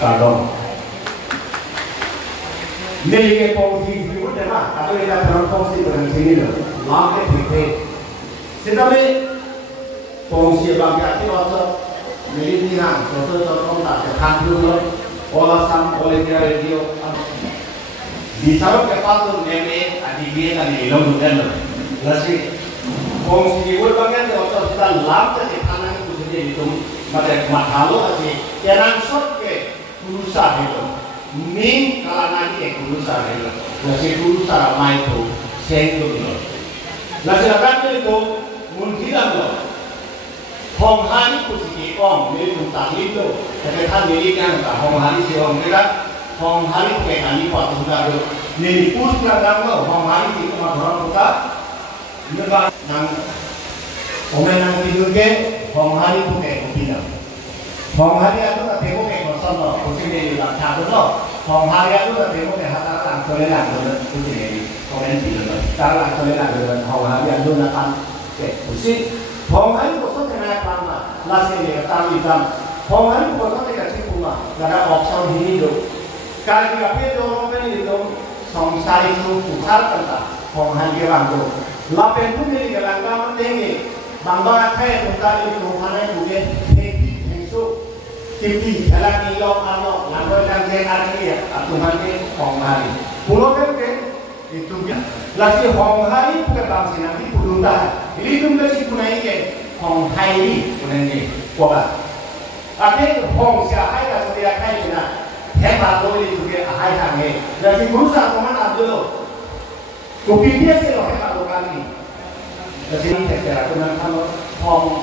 kadong. Nilai polisi itu mana? Atau kita terang polisi dengan sini loh, lambat dikit. Sedangkan polisi bangsa itu atau militer, contoh tak terkandur, olah sam, oleh radio. Bisa kepat tu neme, adik tadi ilmu dan nasi polisi itu bangsa itu atau kita lambat dikanan itu sendiri itu macam mahalo aja. Yang sok ke berusaha itu. Min kalau nanti berusaha itu, nasi berusaha ramai itu, sengkul itu. Nasi akan itu mungkin loh. Hong hari posisi om, ini tentang itu. Tapi kan ini yang tak hong hari si om kita, hong hari kayak hari waktu kita itu. Ini pun kadang loh, hong hari itu macam kita. Ini kan yang komen yang tidur ke, hong hari itu kayak kopinya. Hong hari itu tak tengok kayak kosong loh, posisi ini tak catur loh. Hong hari itu tak tengok kayak hata lang solelang loh, posisi ini komen tidur loh. Cara solelang loh, hong hari itu nak kayak posisi. Hong hari kosong kena apa? Last ini kata kita, Hong hari kosong tidak cuma, karena opsi ini do. Kalau kita pilih orang ini do, samsari itu pusat kata Hong hari orang do. Lapen pun ini kalau kita tinggi, bangga kaya tentang itu mana juga tinggi, tinggi, jalan ilok alok, lalu yang hari ya, atau nanti Hong hari. Pulau kan itu dia. Lagi Hong hari bukan bangsa nanti pulau dah. Ini tu mesti punai ke Hong hari punai ke, kuat. Akhir Hong siapa yang sudah kaya na, hebat tu ini juga ahai hange. Lagi berusaha teman abdul, kopi dia sih loh hebat tu kali. Jadi ini saya kena kamu Hong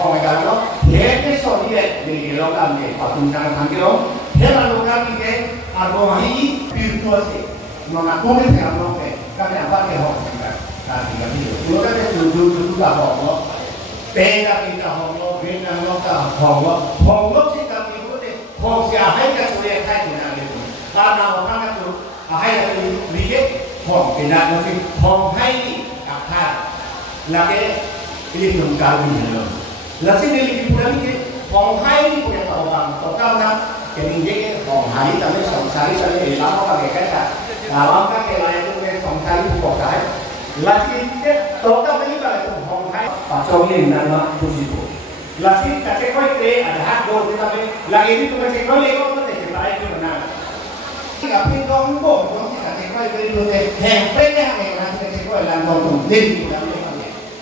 Hong agak loh, hebat so dia di lokal ni, patung jangan hangi loh. Hebat tu kali ke, arbo hari virtual sih, mana kau ni saya loh ke, kami apa ke Hong kan. Tadi kami itu, kalau kita duduk dah Hong, pena kita Hong, pena kita Hong sih kami itu deh, Hong siapa yang sudah kaya di sana itu, karena orang itu, ahai itu lihat Hong, pena mesti Hong hai akar, lagi ini tunggal ini loh, lagi ini punya ini Hong hai punya orang, orang nak keninjek Hong hai tapi samsari saya lama pakai kata, lama pakai lain itu samsari pakai. Lagi total ini kalau itu Hong Hai pasal ini nama positif. Lagi kacek kau itu ada hak dua tapi lagi itu kacek kau lego tu tak cepat itu benar. Tapi dong dong kacek kau itu hempenya hempenya kacek kau dalam dong tim.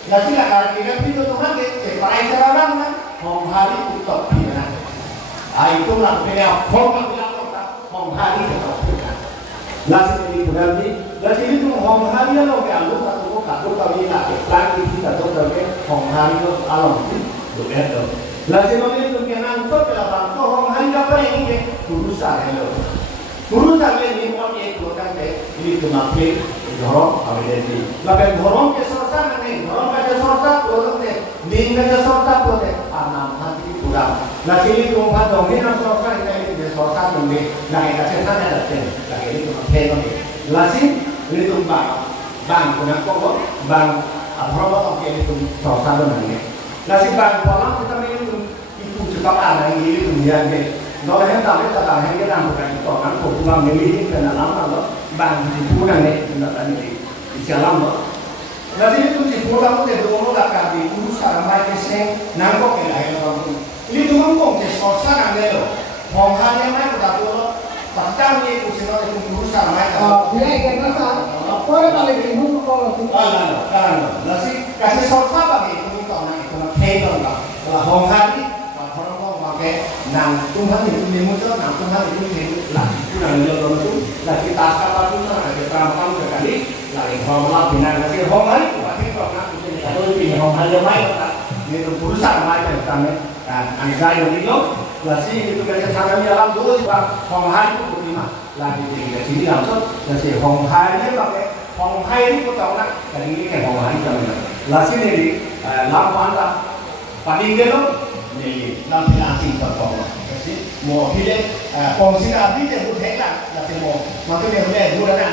Lagi lah kalau kita itu tu kan cepat itu orang kan Hong Hai itu top benar. Itu lah punya Hong Hai itu top benar. Lagi ini benar ni. Lagi itu Hong hari lo ke alu satu kali lagi lagi kita tu kerja Hong hari lo alam sih doa tu. Lagi itu kita nak ke dalam tu Hong hari apa yang ini berusaha lo. Berusaha ni orang yang bukan ini tu maklum dorong awal ini. Lagi dorong ke sorsa ni dorong ke sorsa dorong ni ke sorsa tu ni anam hati kurang. Lagi itu orang dorong ni sorsa ini ke sorsa tu ni lagi kasih tanya datang lagi itu maklum ni. Lagi ini tu bang punya kok bang apa tu itu soal nanti. Nasi bang pola kita itu cepat ada ini tu dia ni. Kalau yang tak ada yang kita bukan itu kan pulang ini kena lama loh. Bang itu pulang ni nanti Islam loh. Nasi itu pulang tu dulu dah kali urusan ramai keseng nangkok ni lah orang tu. Ini tu mungkin soal nanti loh. Hong hari mai kita tu Pasal ni kusilah itu urusan mereka. Dia kena sah. Apa yang paling bingung kalau tu? Nasi kasih sorsa bagi itu kalau nak itu nak kaya lah. Kalau Hong hari, orang orang pakai nang Tuhan itu muncul, nang Tuhan itu lah. Itu nang jual tu. Lagi tas kapal tu nang ada perampang sekali. Lagi Hong lah bina lagi Hong hari. Pasti kalau nak itu ni kalau ini Hong hari mai tak. Ini tu urusan mereka kami. Angkai yang itu. Lasi itu kerja sana ni alam dulu sebab Hong Hai itu berlima lagi tinggal sini langsung. Lasi Hong Hai ni pakai Hong Hai ni kau tahu nak dari ini kan Hong Hai kami. Lasi ni lampan lah paling gelo ni lampan asing tertolong. Lasi mau pilih kongsi abdi je buat helan. Lasi mau maksudnya boleh dua nak